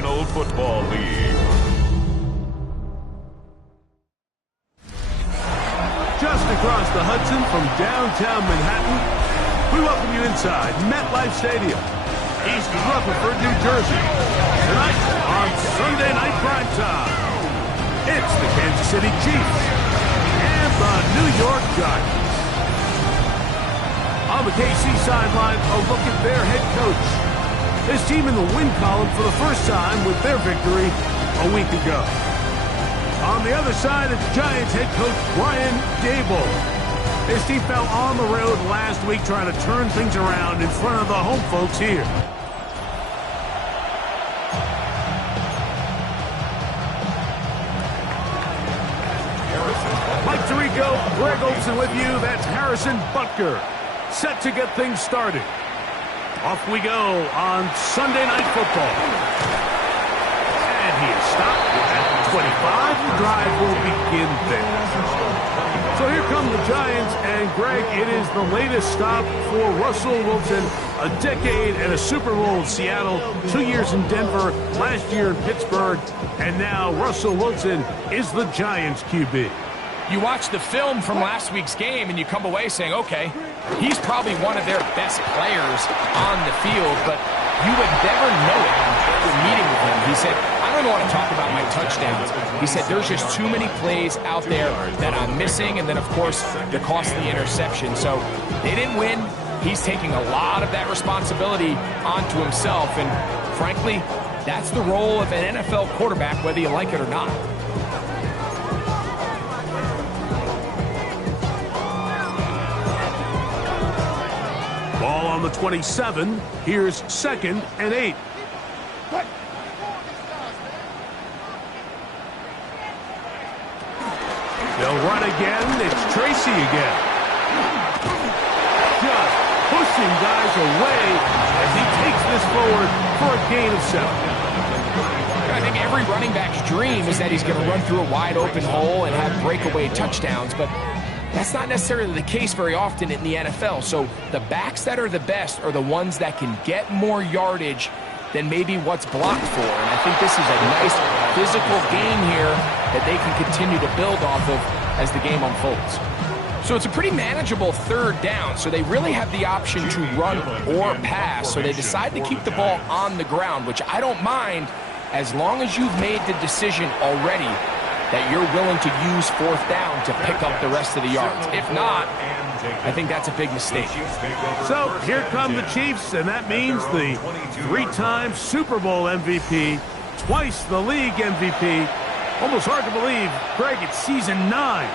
National Football League. Just across the Hudson from downtown Manhattan, we welcome you inside MetLife Stadium, East Rutherford, New Jersey. Tonight on Sunday Night Primetime, it's the Kansas City Chiefs and the New York Giants. On the KC sideline, a look at their head coach. His team in the win column for the first time with their victory a week ago. On the other side, it's Giants head coach Brian Daboll. His team fell on the road last week trying to turn things around in front of the home folks here. Mike Tirico, Greg Olsen with you. That's Harrison Butker. Set to get things started. Off we go on Sunday Night Football. And he is stopped at 25. The drive will begin there. So here come the Giants, and Greg, it is the latest stop for Russell Wilson. A decade and a Super Bowl in Seattle, 2 years in Denver, last year in Pittsburgh, and now Russell Wilson is the Giants QB. You watch the film from last week's game, and you come away saying, okay, he's probably one of their best players on the field, but you would never know it after meeting with him. He said, I don't want to talk about my touchdowns. He said, there's just too many plays out there that I'm missing, and then, of course, the costly interception. So they didn't win. He's taking a lot of that responsibility onto himself, and frankly, that's the role of an NFL quarterback, whether you like it or not. Ball on the 27. Here's 2nd and 8. They'll run again. It's Tracy again. Just pushing guys away as he takes this forward for a gain of 7. I think every running back's dream is that he's going to run through a wide open hole and have breakaway touchdowns, but that's not necessarily the case very often in the NFL. So the backs that are the best are the ones that can get more yardage than maybe what's blocked for. And I think this is a nice physical game here that they can continue to build off of as the game unfolds. So it's a pretty manageable 3rd down. So they really have the option to run or pass. So they decide to keep the ball on the ground, which I don't mind as long as you've made the decision already that you're willing to use 4th down to pick up the rest of the yards. If not, I think that's a big mistake. So here come the Chiefs, and that means the 3-time Super Bowl MVP, twice the league MVP. Almost hard to believe, Greg, it's season 9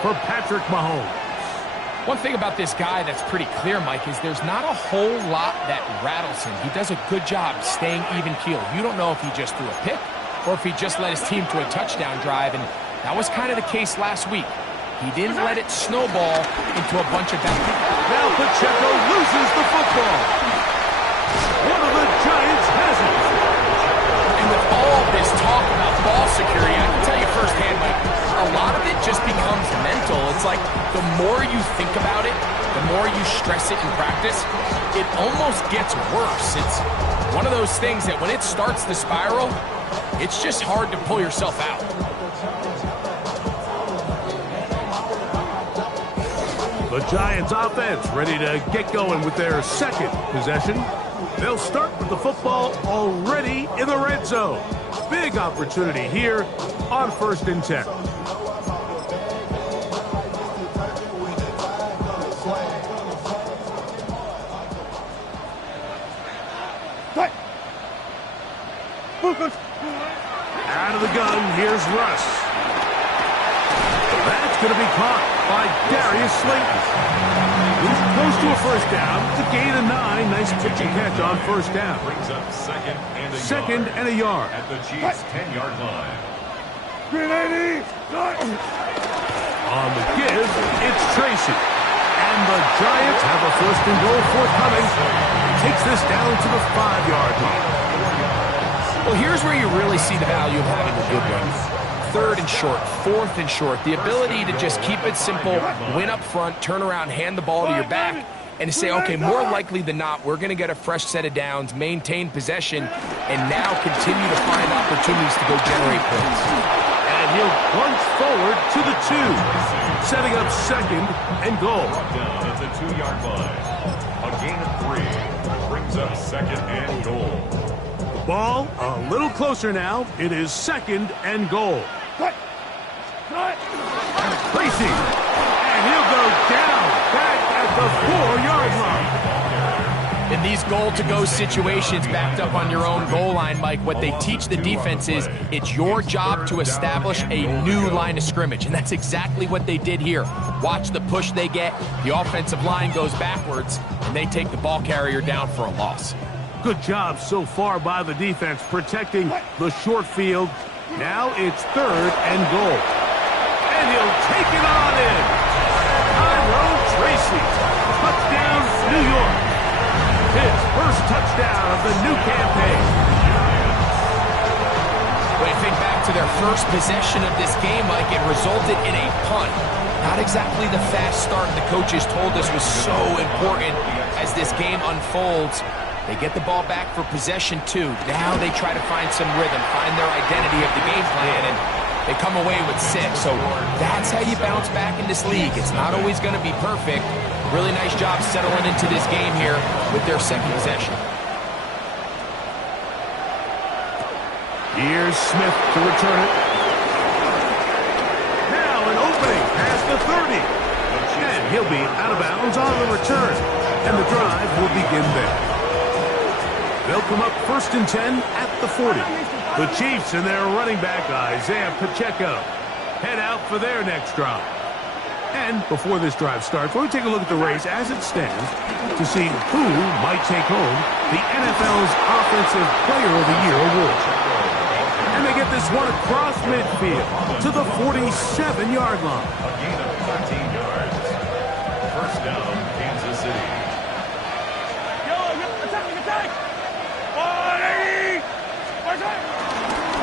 for Patrick Mahomes. One thing about this guy that's pretty clear, Mike, is there's not a whole lot that rattles him. He does a good job staying even-keeled. You don't know if he just threw a pick or if he just led his team to a touchdown drive, and that was kind of the case last week. He didn't let it snowball into a bunch of bad. Now Pacheco loses the football. One of the Giants has it. And with all this talk about ball security, I can tell you firsthand, Mike, a lot of it just becomes mental. It's like the more you think about it, the more you stress it in practice, it almost gets worse. It's one of those things that when it starts to spiral, it's just hard to pull yourself out. The Giants offense ready to get going with their 2nd possession. They'll start with the football already in the red zone. Big opportunity here on 1st and 10. Out of the gun, here's Russ. That's going to be caught by Darius Slayton. He's close to a 1st down. It's a gain of 9. Nice pitch and catch on 1st down. Brings up 2nd and a yard. At the Chiefs' 10-yard line. On the give, it's Tracy. And the Giants have a 1st and goal forthcoming. Takes this down to the 5-yard line. Well, here's where you really see the value of having a good run. 3rd and short, 4th and short. The ability to just keep it simple, win up front, turn around, hand the ball to your back, and to say, okay, more likely than not, we're going to get a fresh set of downs, maintain possession, and now continue to find opportunities to go generate points. And he'll plunge forward to the 2, setting up second and goal. Down at the 2-yard line. A gain of 3 brings up second and goal. Ball a little closer now. It is second and goal. Tracy, and he'll go down back at the 4-yard line. In these goal-to-go situations backed up on your own goal line, Mike, what they teach the defense is it's your job to establish a new line of scrimmage, and that's exactly what they did here. Watch the push they get. The offensive line goes backwards, and they take the ball carrier down for a loss. Good job so far by the defense protecting the short field. Now it's third and goal. And he'll take it on in. Tyrone Tracy. Touchdown, New York. His first touchdown of the new campaign. When you think back to their first possession of this game, Mike, it resulted in a punt. Not exactly the fast start the coaches told us was so important as this game unfolds. They get the ball back for possession 2. Now they try to find some rhythm, find their identity of the game plan, and they come away with 6. So that's how you bounce back in this league. It's not always going to be perfect. Really nice job settling into this game here with their second possession. Here's Smith to return it. Now an opening past the 30. And he'll be out of bounds on the return. And the drive will begin there. They'll come up first and 10 at the 40. The Chiefs and their running back, Isaiah Pacheco, head out for their next drive. And before this drive starts, we'll take a look at the race as it stands to see who might take home the NFL's Offensive Player of the Year award. And they get this one across midfield to the 47-yard line. A gain of 13 yards. First down, Kansas City.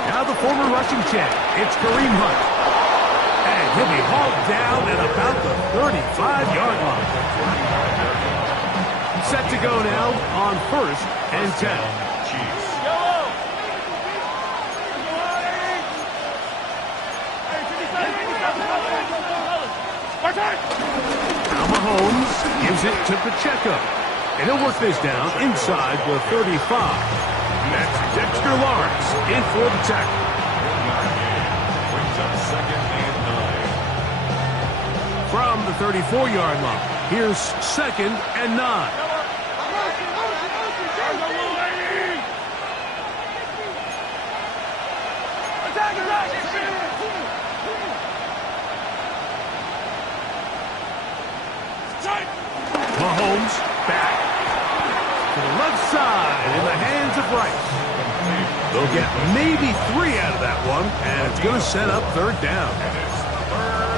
Now the former rushing champ, it's Kareem Hunt. And he'll be hauled down at about the 35-yard line. Set to go now on first and 10. Chiefs. Now Mahomes gives it to Pacheco. And he'll work this down inside the 35. That's Dexter Lawrence in for the tackle. Brings up second and 9. From the 34-yard line, here's second and 9. Mahomes back to the left side in the hands of Rice. They'll get maybe 3 out of that one, and it's going to set up third down.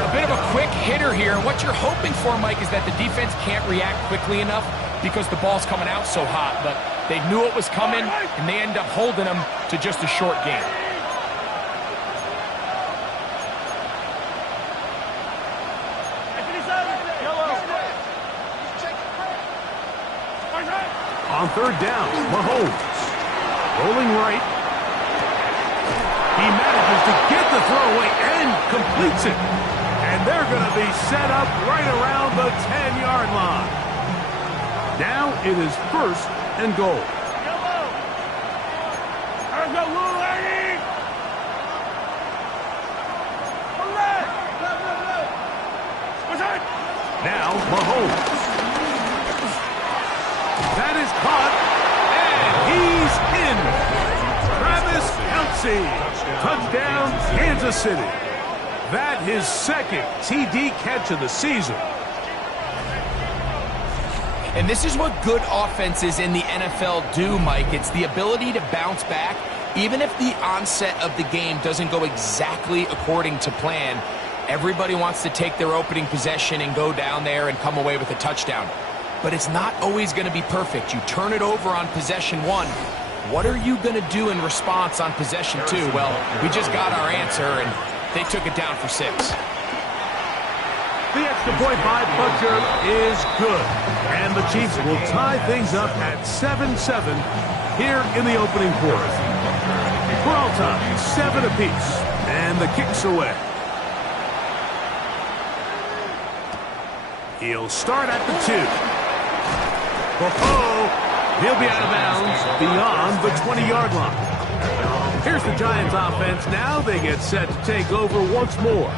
A bit of a quick hitter here. What you're hoping for, Mike, is that the defense can't react quickly enough because the ball's coming out so hot. But they knew it was coming, and they end up holding them to just a short game. On third down, Mahomes rolling right. He manages to get the throw away and completes it. And they're going to be set up right around the 10-yard line. Now it is first and goal. Now Mahomes. That is caught, and he's in. Travis Kelce, touchdown, Kansas City. That his second TD catch of the season. And this is what good offenses in the NFL do, Mike. It's the ability to bounce back, even if the onset of the game doesn't go exactly according to plan. Everybody wants to take their opening possession and go down there and come away with a touchdown. But it's not always going to be perfect. You turn it over on possession 1. What are you going to do in response on possession 2? Well, we just got our answer, and they took it down for 6. The extra point by Butker is good. And the Chiefs will tie things up at 7-7 here in the opening quarter. For all time, 7 apiece. And the kick's away. He'll start at the 2. He'll be out of bounds beyond the 20-yard line. Here's the Giants offense. Now they get set to take over once more.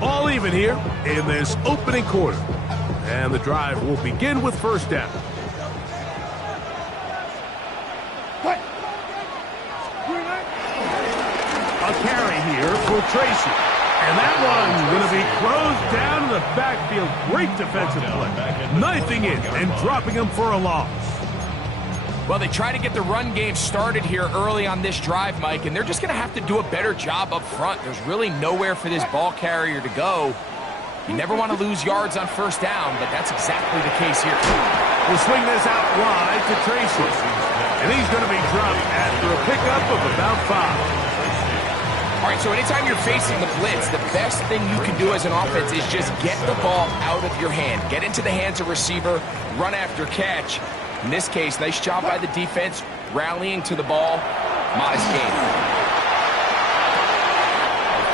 All even here in this opening quarter. And the drive will begin with first down. A carry here for Tracy. And that one's going to be closed down in the backfield. Great defensive play. Knifing in and dropping him for a loss. Well, they try to get the run game started here early on this drive, Mike, and they're just going to have to do a better job up front. There's really nowhere for this ball carrier to go. You never want to lose yards on first down, but that's exactly the case here. We'll swing this out wide to Tracy. And he's going to be dropped after a pickup of about 5. All right, so anytime you're facing the blitz, the best thing you can do as an offense is just get the ball out of your hand. Get into the hands of receiver, run after catch. In this case, nice job by the defense, rallying to the ball. Modest gain.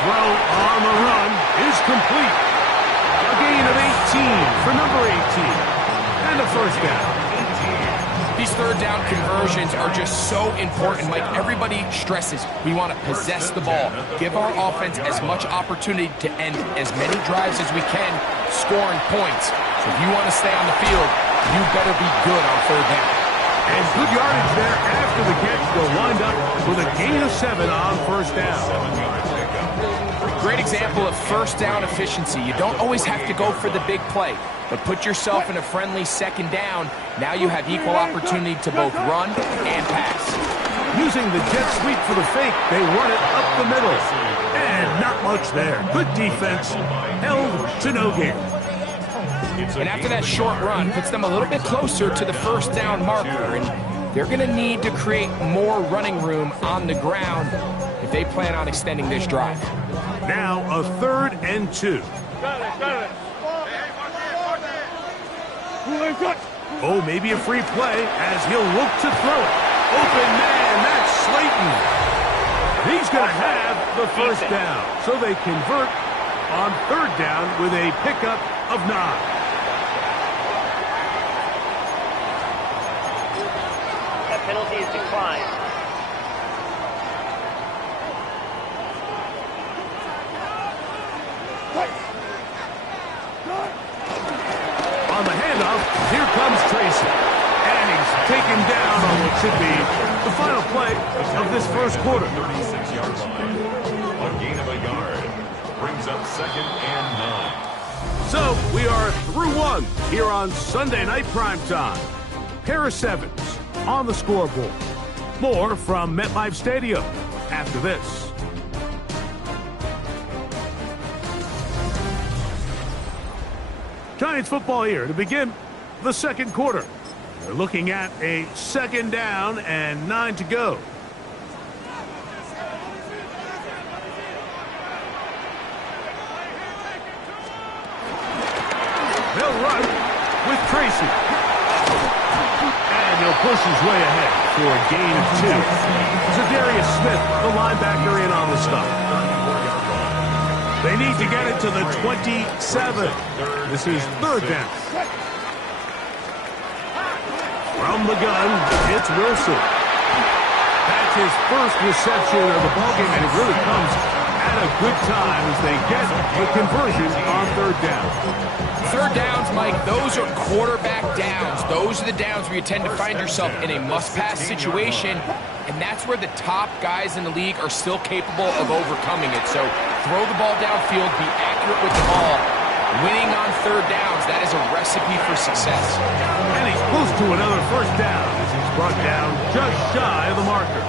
Throw on the run is complete. A gain of 18 for number 18. And a first down. These third down conversions are just so important, Mike. Everybody stresses we want to possess the ball. Give our offense as much opportunity to end as many drives as we can, scoring points. So if you want to stay on the field, you better be good on third down. And good yardage there after the catch. They'll wind up with a gain of 7 on first down. Great example of first down efficiency. You don't always have to go for the big play, but put yourself in a friendly second down. Now you have equal opportunity to both run and pass. Using the jet sweep for the fake, they run it up the middle. And not much there. Good defense. Held to no gain. And after that short run, puts them a little bit closer to the first down marker. And they're going to need to create more running room on the ground if they plan on extending this drive. Now a 3rd and 2. Oh, maybe a free play as he'll look to throw it. Open man, that's Slayton. He's going to have the first down. So they convert on 3rd down with a pickup of 9. That penalty is declined. On the handoff, here comes Tracy. And he's taken down on what should be the final play of this first quarter. 36-yard line. A gain of a yard. Brings up 2nd and 9. So we are through 1 here on Sunday Night Primetime. Pair of 7s on the scoreboard. More from MetLife Stadium after this. Giants football here to begin the second quarter. They're looking at a 2nd down and 9 to go. They'll run with Tracy. And he'll push his way ahead for a gain of 2. Zadarius Smith, the linebacker, in on the stop. They need to get it to the 27. This is 3rd down. From the gun, it's Wilson. That's his first reception of the ballgame, and it really comes at a good time as they get the conversion on 3rd down. 3rd downs, Mike, those are quarterback downs. Those are the downs where you tend to find yourself in a must-pass situation, and that's where the top guys in the league are still capable of overcoming it. So throw the ball downfield, be accurate with the ball. Winning on 3rd downs, that is a recipe for success. And he's close to another first down as he's brought down just shy of the marker.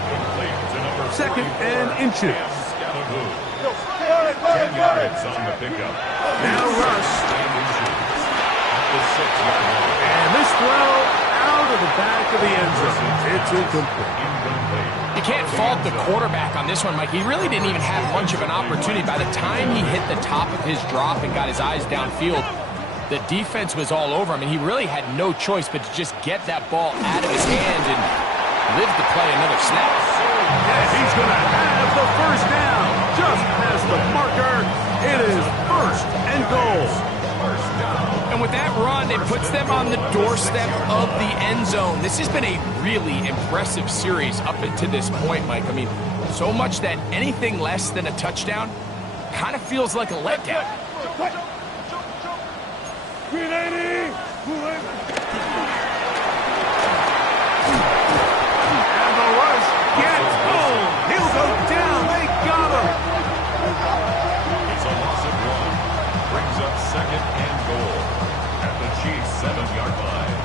2nd and inches. 10 yards on the pickup. Now Russ. And this throw out of the back of the end zone. It's incomplete. You can't fault the quarterback on this one, Mike. He really didn't even have much of an opportunity. By the time he hit the top of his drop and got his eyes downfield, the defense was all over him, and he really had no choice but to just get that ball out of his hand and live to play another snap. And he's going to have the first down. Just past the marker, it is first and goal. And with that run, it puts them on the doorstep of the end zone. This has been a really impressive series up until this point, Mike. I mean, so much that anything less than a touchdown kind of feels like a letdown. And the rush gets home. He'll go down. They got him. It's a loss of 1. Brings up second and goal at the Chiefs' 7-yard line.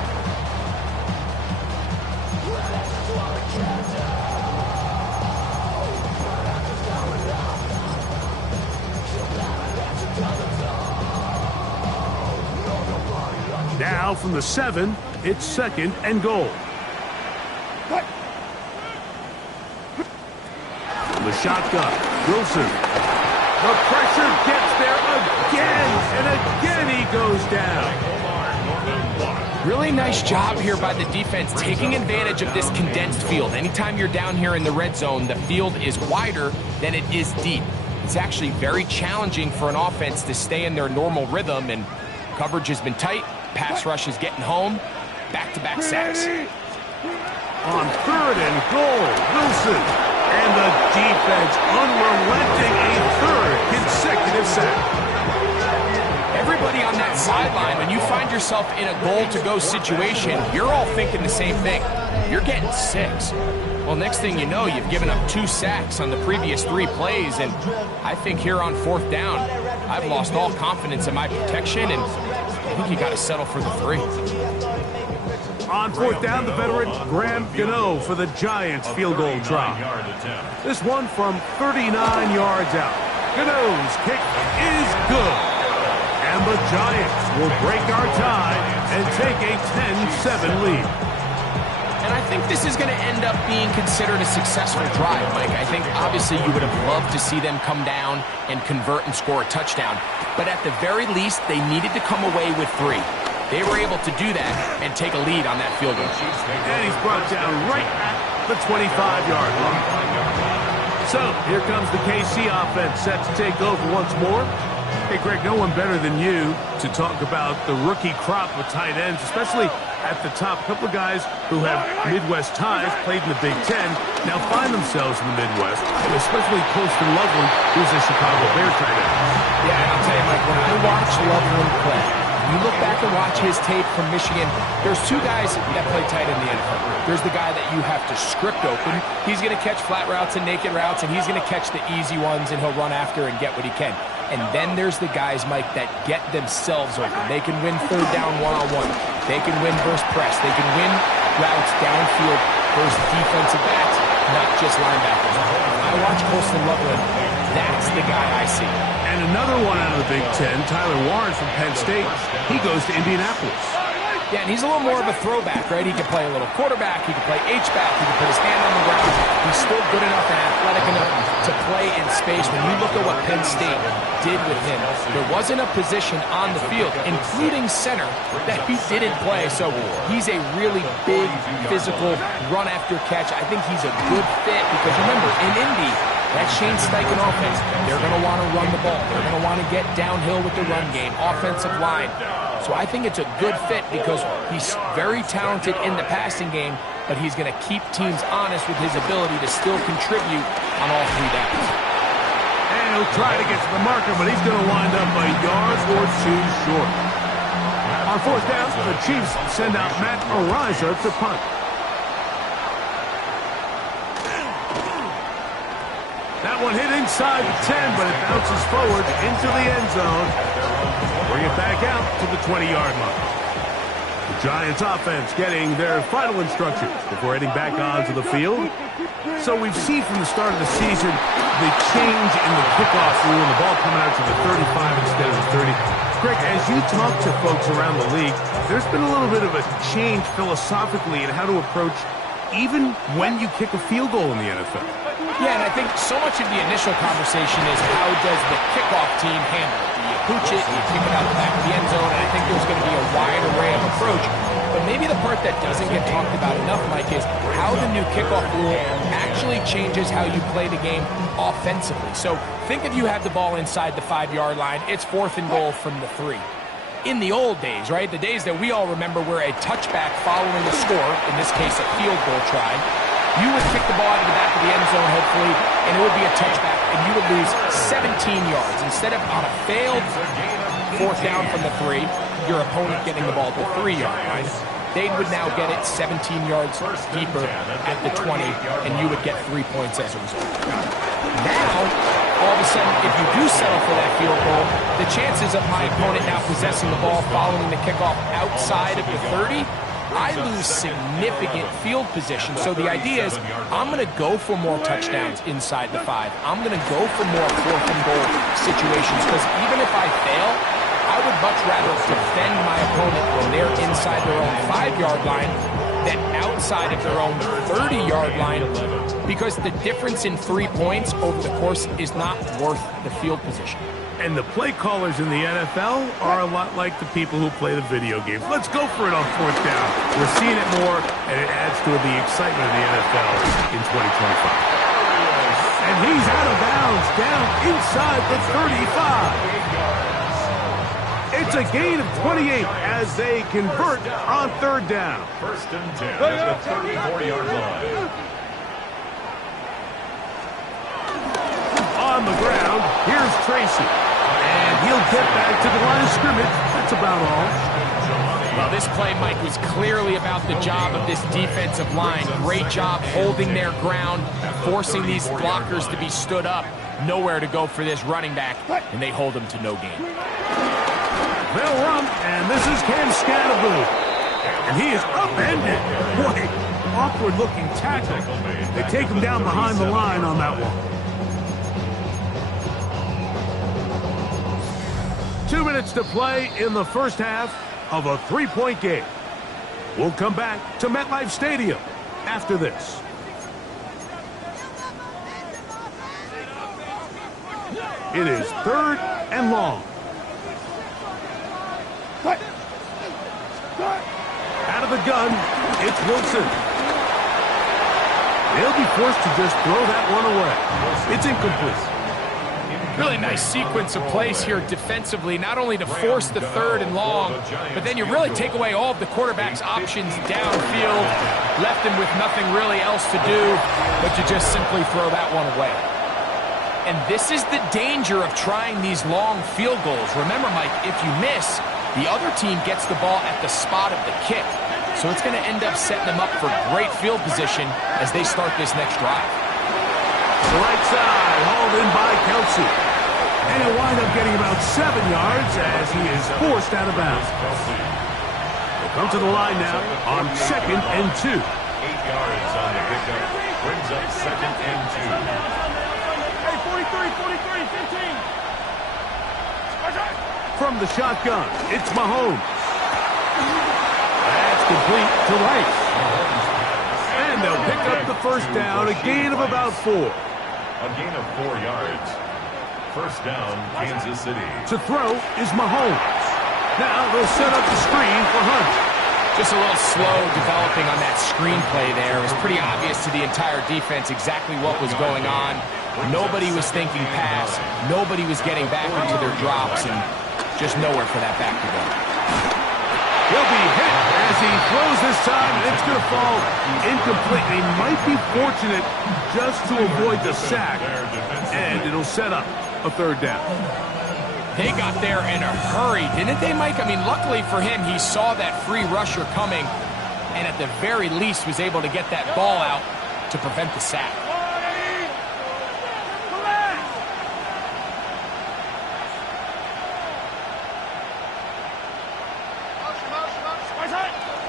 Now from the 7, it's second and goal. From the shotgun, Wilson. The pressure gets there again, and again he goes down. Really nice job here by the defense, taking advantage of this condensed field. Anytime you're down here in the red zone, the field is wider than it is deep. It's actually very challenging for an offense to stay in their normal rhythm, and coverage has been tight. Pass rush is getting home. Back-to-back sacks. On third and goal, Wilson. And the defense unrelenting, a third consecutive sack. Everybody on that sideline, when you find yourself in a goal-to-go situation, you're all thinking the same thing. You're getting 6. Well, next thing you know, you've given up 2 sacks on the previous 3 plays, and I think here on 4th down, I've lost all confidence in my protection, and I think you got to settle for the 3. On 4th down, the veteran Graham Gano for the Giants field goal try. This one from 39 yards out. Gano's kick is good. And the Giants will break our tie and take a 10-7 lead. And I think this is going to end up being considered a successful drive, Mike. I think obviously you would have loved to see them come down and convert and score a touchdown. But at the very least, they needed to come away with 3. They were able to do that and take a lead on that field goal. And he's brought down right at the 25-yard line. So here comes the KC offense set to take over once more. Hey, Greg, no one better than you to talk about the rookie crop of tight ends, especially at the top. A couple of guys who have Midwest ties, played in the Big Ten, now find themselves in the Midwest, and especially Colston Loveland, who's a Chicago Bear tight end. Yeah, and I'll tell you, Mike, when I watch Loveland play, you look back and watch his tape from Michigan, there's 2 guys that play tight in the NFL. There's the guy that you have to script open. He's going to catch flat routes and naked routes, and he's going to catch the easy ones, and he'll run after and get what he can. And then there's the guys, Mike, that get themselves open. They can win 3rd down one-on-one. They can win versus press. They can win routes downfield versus defensive backs, not just linebackers. When I watch Colston Loveland, that's the guy I see. And another one out of the Big Ten, Tyler Warren from Penn State. He goes to Indianapolis. Yeah, and he's a little more of a throwback, right? He can play a little quarterback. He can play H-back. He can put his hand on the ground. He's still good enough and athletic enough to play in space. When you look at what Penn State did with him, there wasn't a position on the field, including center, that he didn't play. So he's a really big, physical, run-after-catch. I think he's a good fit because, remember, in Indy, that Shane Steichen offense, they're going to want to run the ball. They're going to want to get downhill with the run game, offensive line. So I think it's a good fit because he's very talented in the passing game, but he's going to keep teams honest with his ability to still contribute on all 3 downs. And he'll try to get to the marker, but he's going to wind up a yard or 2 short. On 4th down, the Chiefs send out Matt Araiza to punt. That one hit inside the 10, but it bounces forward into the end zone. Bring it back out to the 20-yard line. The Giants offense getting their final instructions before heading back onto the field. So we've seen from the start of the season the change in the kickoff rule and the ball coming out to the 35 instead of the 30. Greg, as you talk to folks around the league, there's been a little bit of a change philosophically in how to approach even when you kick a field goal in the NFL. Yeah, and I think so much of the initial conversation is how does the kickoff team handle it? Do you pooch it? Do you kick it out the back of the end zone? And I think there's going to be a wide array of approach. But maybe the part that doesn't get talked about enough, Mike, is how the new kickoff rule actually changes how you play the game offensively. So think if you have the ball inside the 5-yard line, it's 4th and goal from the 3. In the old days, right, the days that we all remember where a touchback following a score, in this case a field goal try, you would kick the ball out of the back of the end zone, hopefully, and it would be a touchback, and you would lose 17 yards. Instead of on a failed 4th down from the 3, your opponent getting the ball to the 3-yard line, they would now get it 17 yards deeper at the 20, and you would get 3 points as a result. Now, all of a sudden, if you do settle for that field goal, the chances of my opponent now possessing the ball following the kickoff outside of the 30, I lose significant field position. So the idea is I'm going to go for more touchdowns inside the 5. I'm going to go for more 4th and goal situations because even if I fail, I would much rather defend my opponent when they're inside their own 5-yard line than outside of their own 30-yard line because the difference in 3 points over the course is not worth the field position. And the play callers in the NFL are a lot like the people who play the video games. Let's go for it on 4th down. We're seeing it more, and it adds to the excitement of the NFL in 2025. And he's out of bounds, down inside the 35. It's a gain of 28 as they convert on 3rd down. 1st and 10 at the 34-yard line. On the ground, here's Tracy. And he'll get back to the line of scrimmage. That's about all. Well, this play, Mike, was clearly about the job of this defensive line. Great job holding their ground, forcing these blockers to be stood up. Nowhere to go for this running back, and they hold him to no gain. They'll run, and this is Cam Scatterboo. And he is upended. Boy, awkward-looking tackle. They take him down behind the line on that one. 2 minutes to play in the first half of a 3-point game. We'll come back to MetLife Stadium after this. It is 3rd and long. Out of the gun, it's Wilson. They'll be forced to just throw that one away. It's incomplete. Really nice sequence of plays here defensively, not only to force the 3rd and long, but then you really take away all of the quarterback's options downfield, left him with nothing really else to do but to just simply throw that one away. And this is the danger of trying these long field goals. Remember, Mike, if you miss, the other team gets the ball at the spot of the kick. So it's going to end up setting them up for great field position as they start this next drive. The right side, hauled in by Kelsey. And he'll wind up getting about 7 yards as he is forced out of bounds. They'll come to the line now on 2nd and 2. 8 yards on the pickup. Brings up 2nd and 2. Hey, 43, 15. From the shotgun, it's Mahomes. That's complete to Rice. And they'll pick up the 1st down, a gain of about 4. A gain of 4 yards. 1st down, Kansas City. To throw is Mahomes. Now they'll set up the screen for Hunt. Just a little slow developing on that screenplay there. It was pretty obvious to the entire defense exactly what was going on. Nobody was thinking pass. Nobody was getting back into their drops, and just nowhere for that back to go. He'll be hit as he throws this time, and it's going to fall incomplete. He might be fortunate just to avoid the sack, and it'll set up a 3rd down. They got there in a hurry, didn't they, Mike? I mean, luckily for him, he saw that free rusher coming, and at the very least was able to get that ball out to prevent the sack.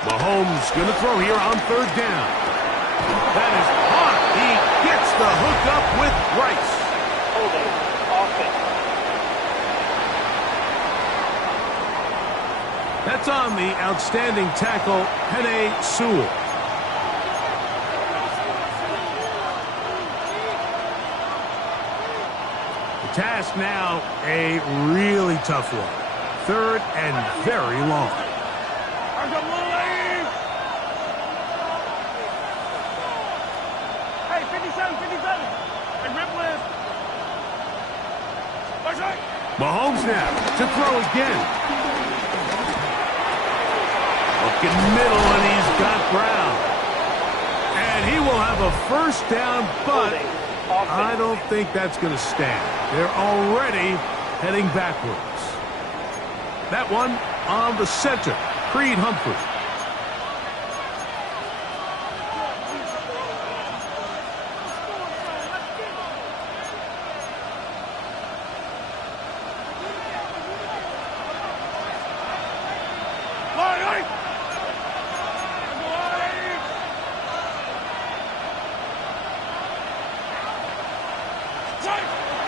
Mahomes going to throw here on 3rd down. That is hot. He gets the hook up with Rice. Holding. Offense. That's on the outstanding tackle, Penei Sewell. The task now, a really tough one. 3rd and very long. Hey, 57, 57. Hey, rip with. Mahomes now to throw again. Looking middle, and he's got Brown. And he will have a first down, but I don't think that's going to stand. They're already heading backwards. That one on the center, Creed Humphrey.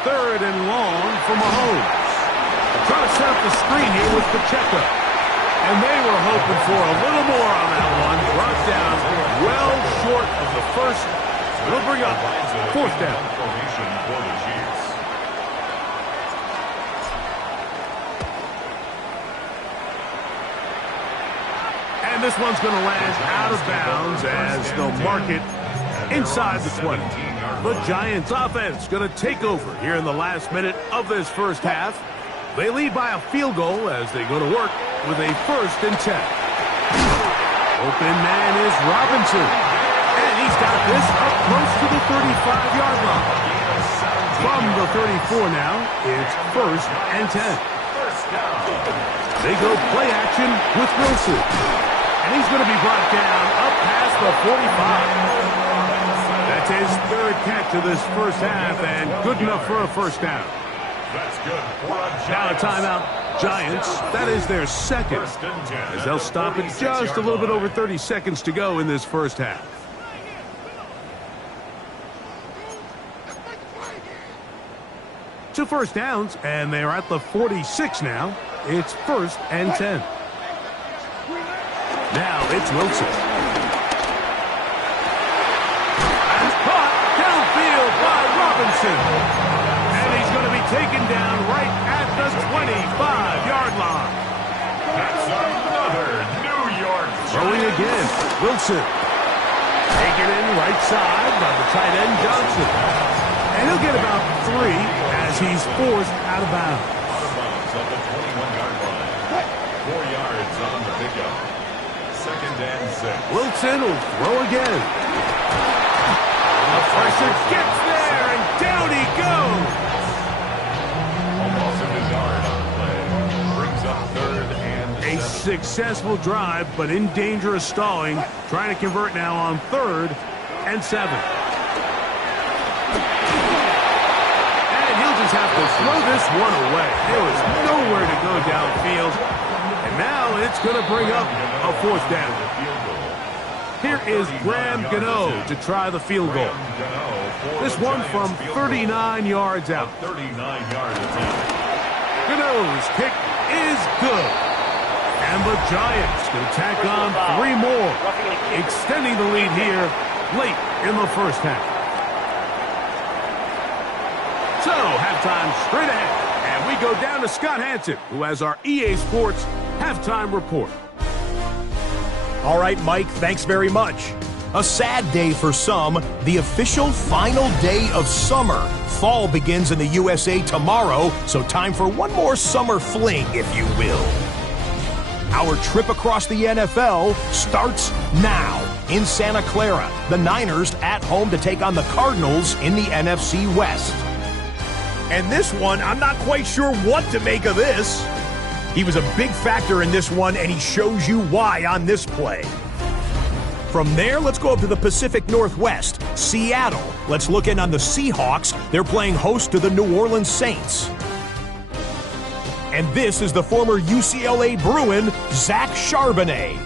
Third and long for Mahomes. Trying to set up the screen here with Pacheco. And they were hoping for a little more on that one. Brought down well short of the first. It'll bring up 4th down. Formation for the Chiefs. And this one's going to land out of bounds as they'll mark it inside the 20. The Giants offense going to take over here in the last minute of this first half. They lead by a field goal as they go to work with a 1st and 10. Open man is Robinson. And he's got this up close to the 35-yard line. From the 34 now, it's 1st and 10. They go play action with Wilson. And he's going to be brought down up past the 45. That's his 3rd catch of this first half, and good enough for a first down. That's good for a Now a timeout, Giants. That is their 2nd, as they'll stop it just a little bit over 30 seconds to go in this first half. Two first downs, and they're at the 46 now. It's 1st and 10. Now it's Wilson. And caught downfield by Robinson. And he's going to be taken down right at the 25-yard line. That's another New York Throwing again, Wilson. Taken in right side by the tight end Johnson. And he'll get about 3 as he's forced out of bounds. Out of bounds at the 21-yard line. 4 yards on the pickup. 2nd and 6. Wilson will throw again. The pressure gets there, and down he goes. Almost a yard on the play. Brings up 3rd and 7. A successful drive, but in danger of stalling. Trying to convert now on 3rd and 7. And he'll just have to throw this one away. There was nowhere to go downfield. And now it's going to bring up a 4th down. Here is Graham Gano to try the field goal. This one from 39 yards out. 39-yard attempt. Gano's kick is good. And the Giants can tack on 3 more, extending the lead here late in the first half. So, halftime straight ahead. And we go down to Scott Hanson, who has our EA Sports halftime report. All right, Mike, thanks very much. A sad day for some, the official final day of summer. Fall begins in the USA tomorrow, so time for one more summer fling, if you will. Our trip across the NFL starts now. In Santa Clara, the Niners at home to take on the Cardinals in the NFC West. And this one, I'm not quite sure what to make of this. He was a big factor in this one, and he shows you why on this play. From there, let's go up to the Pacific Northwest, Seattle. Let's look in on the Seahawks. They're playing host to the New Orleans Saints. And this is the former UCLA Bruin, Zach Charbonnet.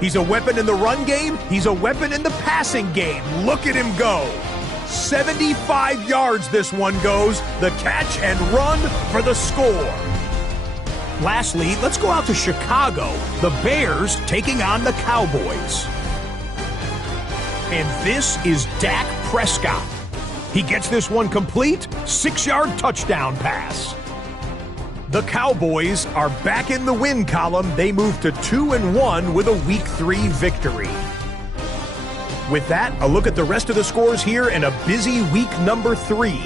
He's a weapon in the run game. He's a weapon in the passing game. Look at him go. 75 yards this one goes. The catch and run for the score. Lastly, let's go out to Chicago. The Bears taking on the Cowboys. And this is Dak Prescott. He gets this one complete, 6-yard touchdown pass. The Cowboys are back in the win column. They move to 2-1 with a Week 3 victory. With that, a look at the rest of the scores here in a busy week number 3.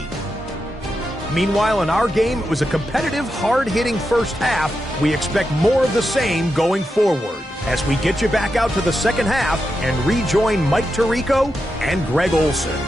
Meanwhile, in our game, it was a competitive, hard-hitting first half. We expect more of the same going forward as we get you back out to the second half and rejoin Mike Tirico and Greg Olsen.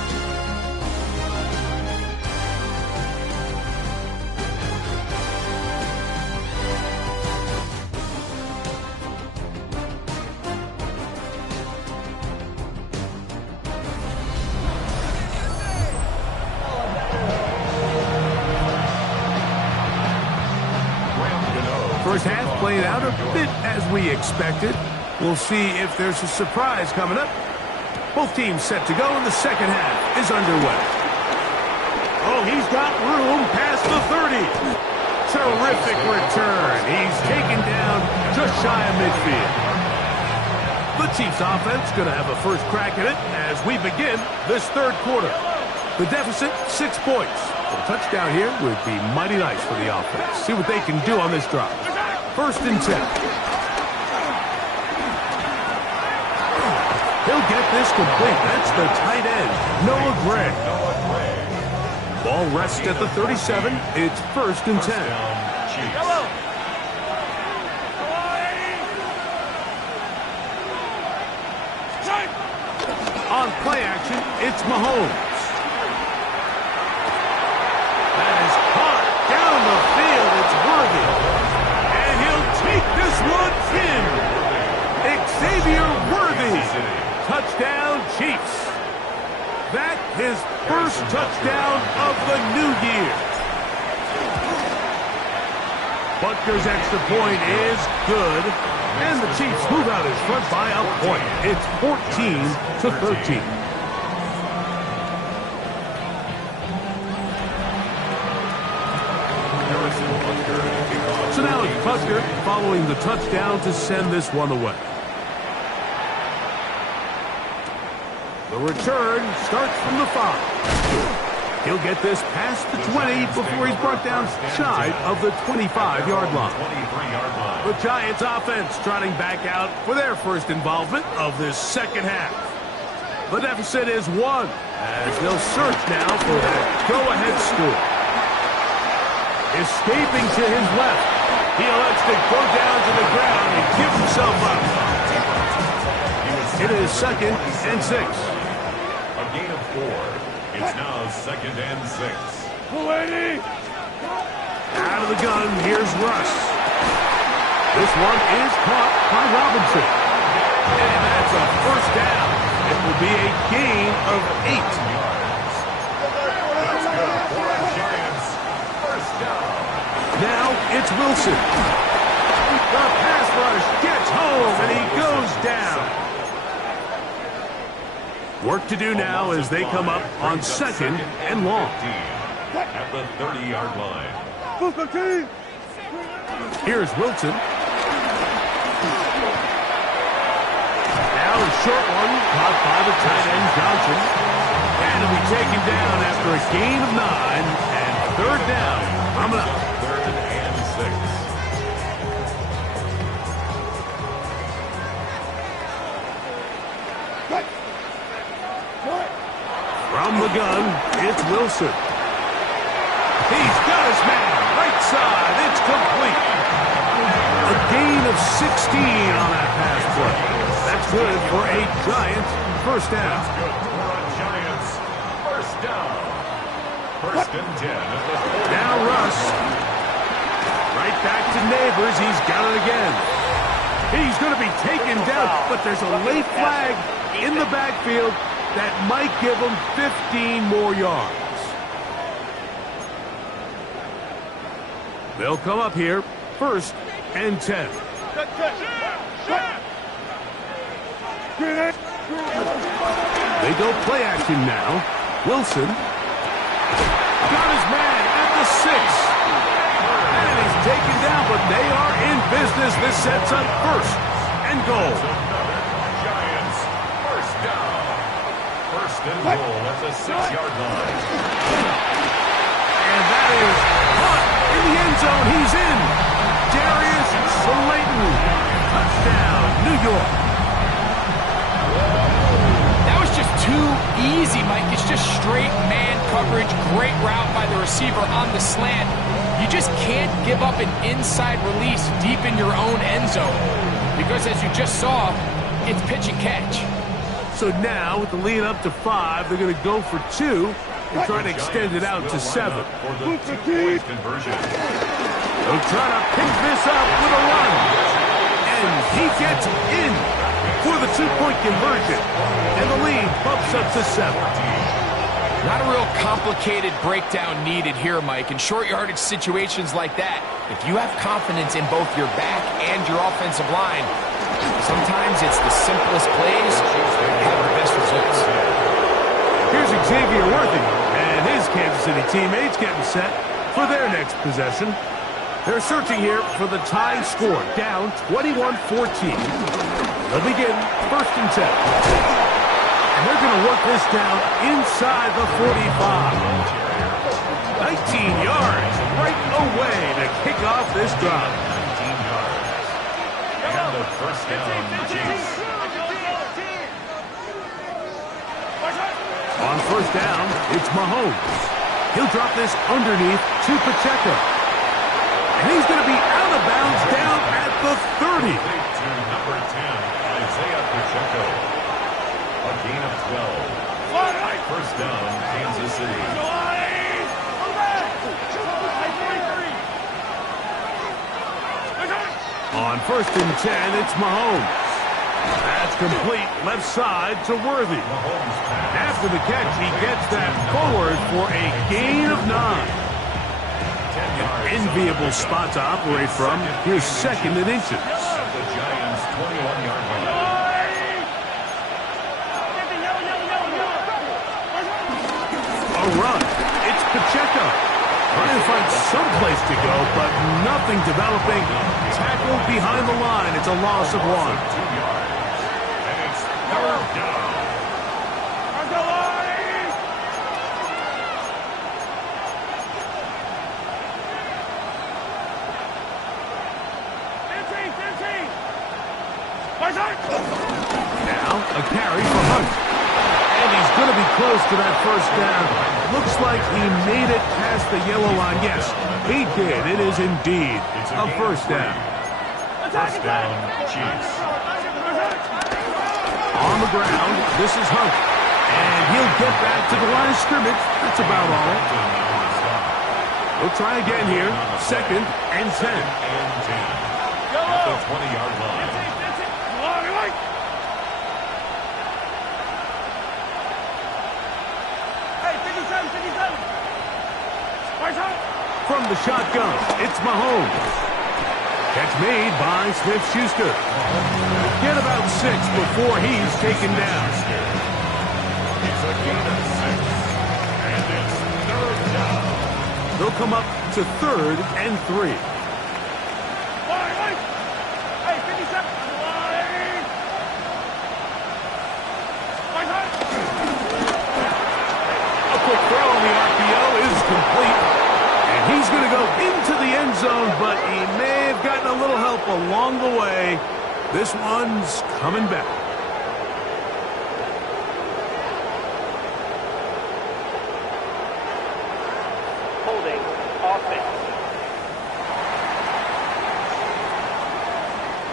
First half played out a bit as we expected. We'll see if there's a surprise coming up. Both teams set to go, and the second half is underway. Oh, he's got room past the 30. Terrific return. He's taken down just shy of midfield. The Chiefs offense going to have a first crack at it as we begin this third quarter. The deficit, 6 points. A touchdown here would be mighty nice for the offense. See what they can do on this drive. First and 10. He'll get this complete. That's the tight end, Noah Gray. Ball rests at the 37. It's first and 10. On play action, it's Mahomes. That is caught down the field. It's Worthy. And he'll take this one in. Xavier Worthy. Touchdown, Chiefs. That his first touchdown of the new year. Butker's extra point is good. And the Chiefs move out in front by a point. It's 14-13. So now it's Butker following the touchdown to send this one away. The return starts from the 5. He'll get this past the 20 before he's brought down shy of the 25-yard line. The Giants offense trotting back out for their first involvement of this second half. The deficit is 1 as they'll search now for that go-ahead score. Escaping to his left. He elects to go down to the ground and give himself up. It is second and 6. A gain of 4. It's now second and 6. Out of the gun, here's Russ. This one is caught by Robinson. And that's a first down. It will be a gain of 8. That's good for the Giants. First down. Now it's Wilson. The pass rush gets home, and he goes down. Work to do now as they come up on second and long. At the 30-yard line. Here's Wilson. Now a short one caught by the tight end Johnson. And he'll be taken down after a gain of 9 and third down. Coming up. Third and 6. From the gun, it's Wilson. He's got his man. Right side. It's complete. A gain of 16 on that pass play. That's good for a Giants first down. Good for a Giants first down. First and 10. Now Russ. Right back to Neighbors. He's got it again. He's going to be taken down, but there's a late flag in the backfield that might give him 15 more yards. They'll come up here first and 10. They go play action now. Wilson got his man at the 6. And he's taken down, but they are in business. This sets up first and goal. Giants first down. First and goal at the 6-yard line. And that is caught in the end zone. He's in. Darius Slayton. Touchdown, New York. That was just too easy, Mike. It's just straight man coverage. Great route by the receiver on the slant. You just can't give up an inside release deep in your own end zone. Because as you just saw, it's pitch and catch. So now, with the lead up to 5, they're going to go for 2 and try to extend it out to 7. For the 2-point conversion. They'll try to pick this up with a run. And he gets in for the 2-point conversion. And the lead bumps up to 7. Not a real complicated breakdown needed here, Mike. In short yardage situations like that, if you have confidence in both your back and your offensive line, sometimes it's the simplest plays that have the best results. Here's Xavier Worthy and his Kansas City teammates getting set for their next possession. They're searching here for the tie score, down 21-14. They'll begin 1st and 10. And they're going to work this down inside the 45. 19 yards right away to kick off this drive. 19 yards. And the first down, Chiefs. On 1st down, it's Mahomes. He'll drop this underneath to Pacheco. And he's going to be out of bounds down at the 30. To number 10, Isaiah Pacheco. A gain of 12. 1st down, Kansas City. On 1st and 10, it's Mahomes. That's complete left side to Worthy. After the catch, he gets that forward for a gain of 9. An enviable spot to operate from. Here's 2nd and inches. At the Giants' 21-yard line. A run. It's Pacheco. Trying to find some place to go, but nothing developing. Tackled behind the line. It's a loss of 1. 2 yards. And it's 3rd down. Now, a carry for Hunt. And he's going to be close to that 1st down. Looks like he made it past the yellow line. Yes, he did. It is indeed a 1st down. 1st down, Chiefs. On the ground, this is Hunt. And he'll get back to the line of scrimmage. That's about all. We'll try again here. 2nd and 10. At the 20-yard line. From the shotgun, it's Mahomes. Catch made by Smith-Schuster. Get about 6 before he's taken down. It's a gain of 6. And it's 3rd down. They'll come up to 3rd and 3. A quick throw on the RPO is complete. And he's going to go into the end zone, but he may have gotten a little help along the way. This one's coming back. Holding offense.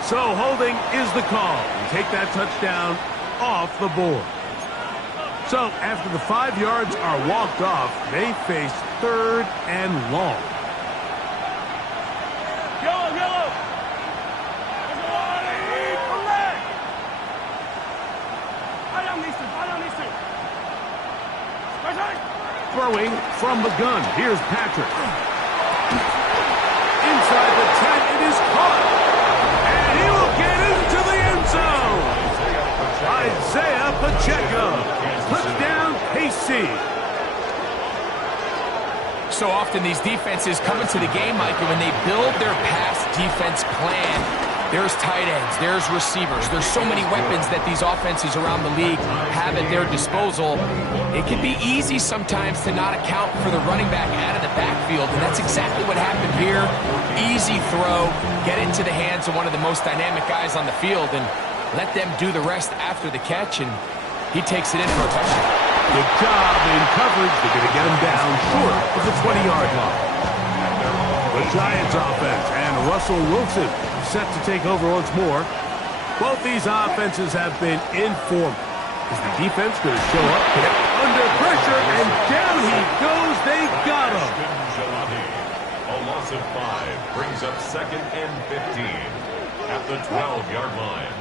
So holding is the call. Take that touchdown off the board. So after the 5 yards are walked off, they face 3rd and long. Throwing from the gun. Here's Patrick. Inside the 10, it is caught. And he will get into the end zone. Isaiah Pacheco. Touchdown, KC. So often these defenses come into the game, Mike, and when they build their pass defense plan, There's tight ends, there's receivers. There's so many weapons that these offenses around the league have at their disposal. It can be easy sometimes to not account for the running back out of the backfield, and that's exactly what happened here. Easy throw, get into the hands of one of the most dynamic guys on the field, and let them do the rest after the catch, and he takes it in for a touchdown. Good job in coverage. They're going to get him down short of the 20-yard line. The Giants offense and Russell Wilson set to take over once more. Both these offenses have been in form. Is the defense going to show up? Under pressure, and down he goes. They got him. A loss of 5 brings up 2nd and 15 at the 12-yard line.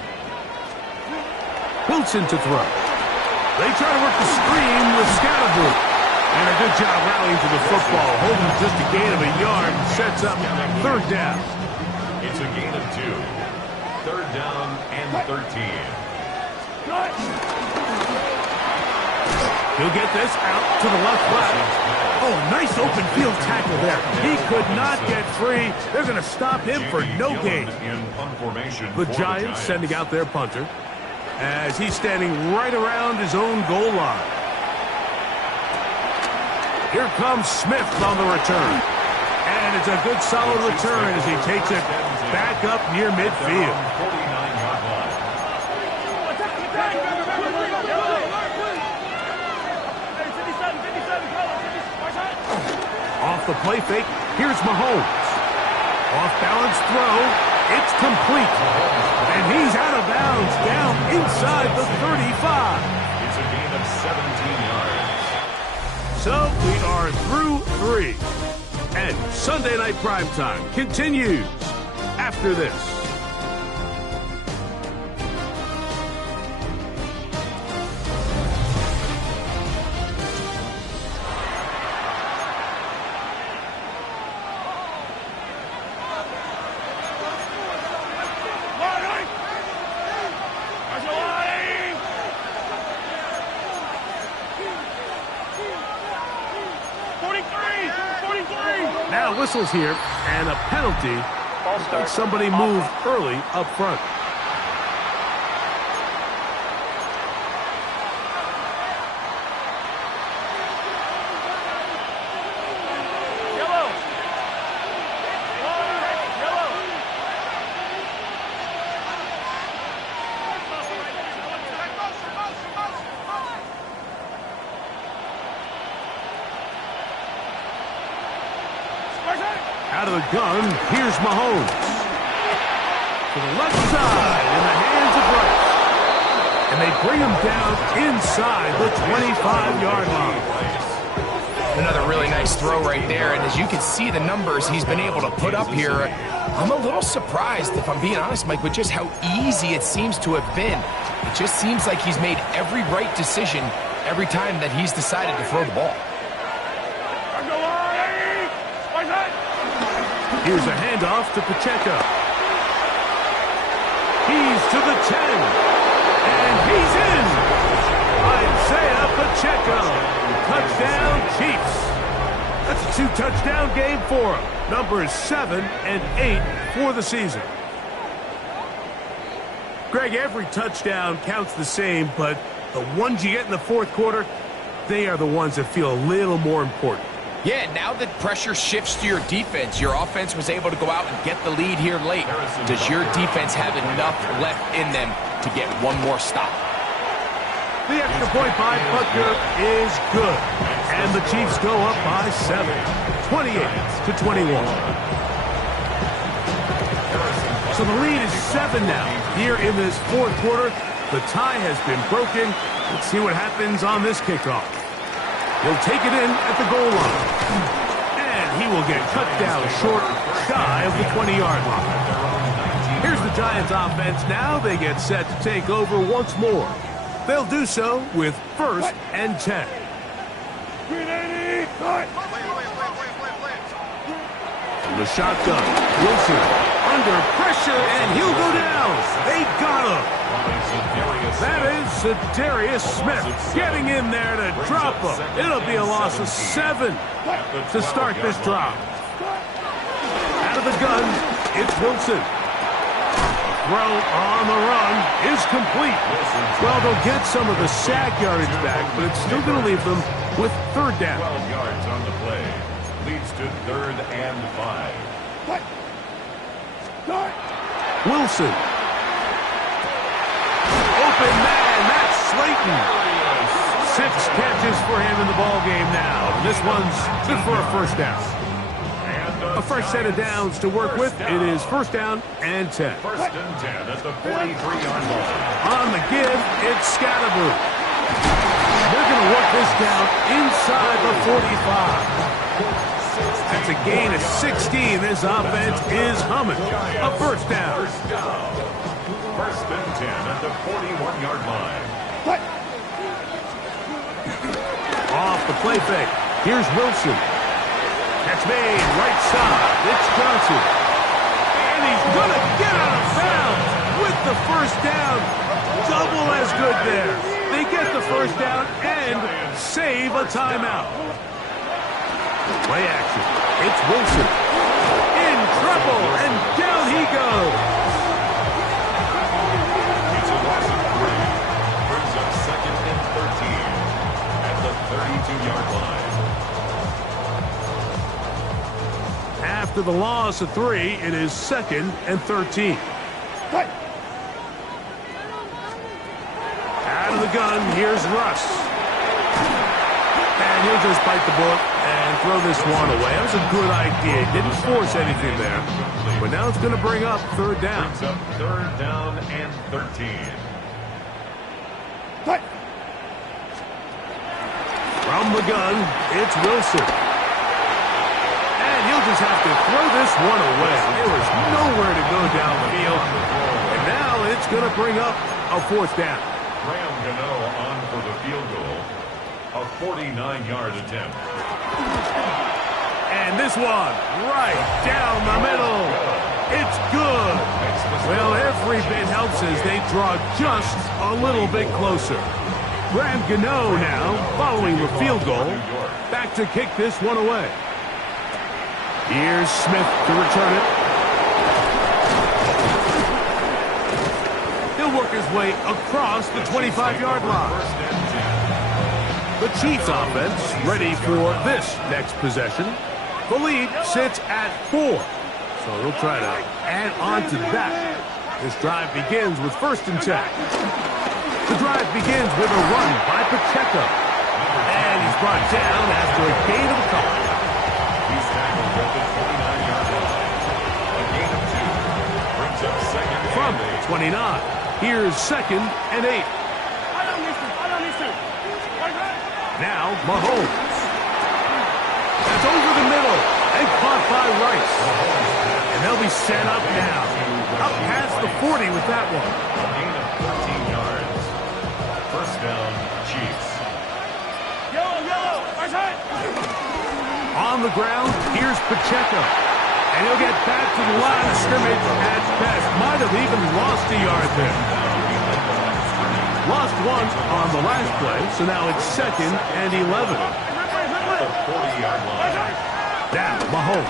Wilson to throw. They try to work the screen with Scatterboo. And a good job rallying to the football. Holding just a gain of a yard and sets up 3rd down. It's a gain of 2. 3rd down and 13. He'll get this out to the left flat. Oh, nice open field tackle there. He could not get free. They're going to stop him for no gain. The Giants sending out their punter as he's standing right around his own goal line. Here comes Smith on the return. And it's a good solid return as he takes it back up near midfield. 49-yard line. Off the play fake, here's Mahomes. Off-balance throw, it's complete. And he's out of bounds, down inside the 35. It's a gain of 17 yards. So we are through 3. And Sunday Night Primetime continues after this. Now whistles here, and a penalty. Like somebody moved early up front. Yellow. Out of the gun, here's Mahomes. To the left side, in the hands of Rice. And they bring him down inside the 25-yard line. Another really nice throw right there, and as you can see the numbers he's been able to put up here, I'm a little surprised, if I'm being honest, Mike, with just how easy it seems to have been. It just seems like he's made every right decision every time that he's decided to throw the ball. Here's a handoff to Pacheco. He's to the 10. And he's in. Isaiah Pacheco. Touchdown, Chiefs. That's a 2-touchdown game for him. Numbers 7 and 8 for the season. Greg, every touchdown counts the same, but the ones you get in the 4th quarter, they are the ones that feel a little more important. Yeah, now that pressure shifts to your defense, your offense was able to go out and get the lead here late. Does your defense have enough left in them to get one more stop? The extra point by Butker is good. And the Chiefs go up by 7, 28-21. So the lead is 7 now. Here in this 4th quarter, the tie has been broken. Let's see what happens on this kickoff. He'll take it in at the goal line. And he will get cut down short, shy of the 20-yard line. Here's the Giants offense now. They get set to take over once more. They'll do so with 1st and 10. From the shotgun, Wilson under pressure, and he'll go down. They got him. That is Za'Darius Smith getting in there to drop him. It'll be a loss of 7 to start this drive. Out of the gun, it's Wilson. throw on the run is complete. Well, they'll get some of the sack yardage back, but it's still going to leave them with third down. 12 yards on the play. Leads to 3rd and 5. Wilson. Open man, that's Slayton. 6 catches for him in the ball game now. This one's good for a first down. A fresh set of downs to work with. It is first down and 10. First and 10 at the 43-yard line. On the give, it's Scalaboo. They're going to work this down inside the 45. That's a gain of 16. This offense is humming. A first down. First and 10 at the 41-yard line. Off the play fake. Here's Wilson. That's made right side. It's Johnson. And he's going to get out of bounds with the first down. Double as good there. They get the first down and save a timeout. Play action. It's Wilson. In trouble, and down he goes. It's a loss of 3. Brings up 2nd and 13 at the 32-yard line. After the loss of 3, it is 2nd and 13. Out of the gun, here's Russ. And he'll just bite the bullet and throw this one away. That was a good idea. Didn't force anything there. But now it's going to bring up third down. Brings up 3rd down and 13. From the gun, it's Wilson. And he'll just have to throw this one away. There was nowhere to go down the field. And now it's going to bring up a fourth down. Graham Gano on for the field goal. A 49-yard attempt. And this one, right down the middle. It's good. Well, every bit helps as they draw just a little bit closer. Graham Gano now, following the field goal, back to kick this one away. Here's Smith to return it. He'll work his way across the 25-yard line. The Chiefs offense ready for this next possession. The lead sits at 4. So he'll try to add on to that. This drive begins with 1st and 10. The drive begins with a run by Pacheco. And he's brought down after a gain of a couple. He's tackled at the 29-yard line. A gain of 2. Brings up 2nd From and 29. Here's 2nd and 8. Now Mahomes. That's over the middle and caught by Rice. And they'll be set up now. Up past the 40 with that one. a gain of 13 yards. First down, Chiefs. On the ground, here's Pacheco. And he'll get back to the line of scrimmage at best. Might have even lost a yard there. Lost one on the last play, so now it's 2nd and 11. At the 40-yard line. Now, Mahomes.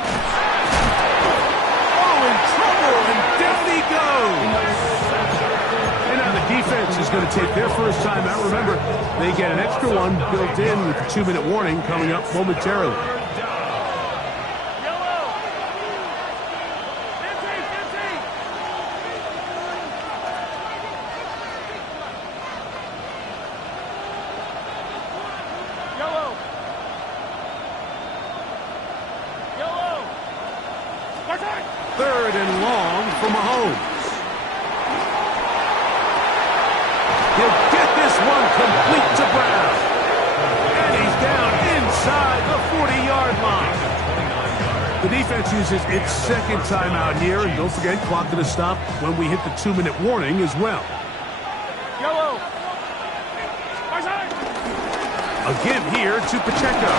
Oh, in trouble, and down he goes. And now the defense is going to take their first time out. Remember, they get an extra one built in with the 2-minute warning coming up momentarily. Third and long for Mahomes. He'll get this one complete to Brown. And he's down inside the 40-yard line. The defense uses its second timeout here. And don't forget, clock going to stop when we hit the 2-minute warning as well. A give here to Pacheco.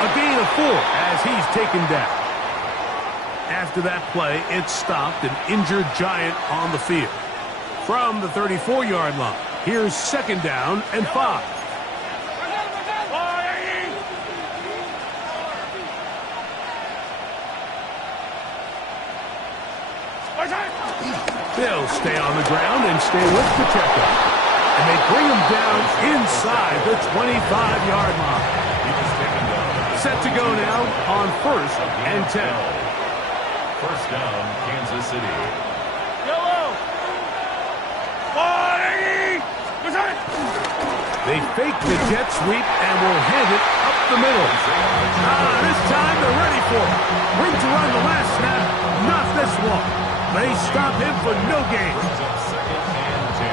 A gain of 4 as he's taken down. After that play, it stopped an injured Giant on the field. From the 34-yard line, here's 2nd down and 5. They'll stay on the ground and stay with Pacheco. And they bring him down inside the 25-yard line. Set to go now on 1st and 10. First down, Kansas City. Yellow. They fake the jet sweep and will hand it up the middle. This time they're ready for it. Room to run the last snap, not this one. They stop him for no gain. Second and 10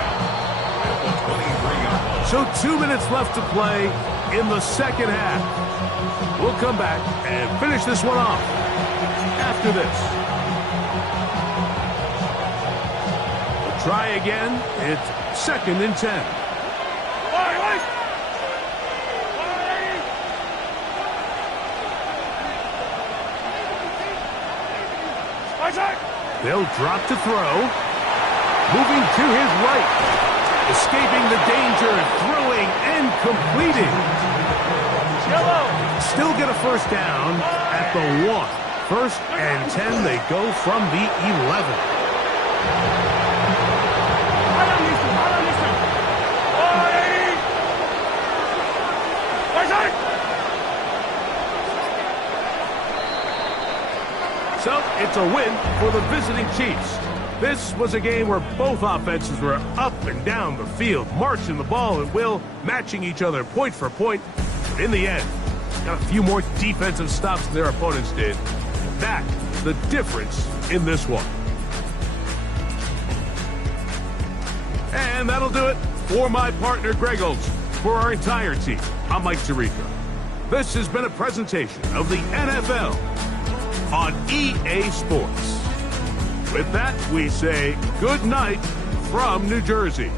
at the 23-yard line. So 2 minutes left to play in the second half. We'll come back and finish this one off after this. We'll try again. It's 2nd and 10. They'll drop to throw. Moving to his right. Escaping the danger, throwing and completing. Still get a first down at the 1. 1st and 10, they go from the 11. So it's a win for the visiting Chiefs. This was a game where both offenses were up and down the field, marching the ball at will, matching each other point for point. But in the end, got a few more defensive stops than their opponents did. That's the difference in this one. And that'll do it for my partner, Greg Olsen. For our entire team, I'm Mike Tirico. This has been a presentation of the NFL on EA Sports. With that, we say good night from New Jersey.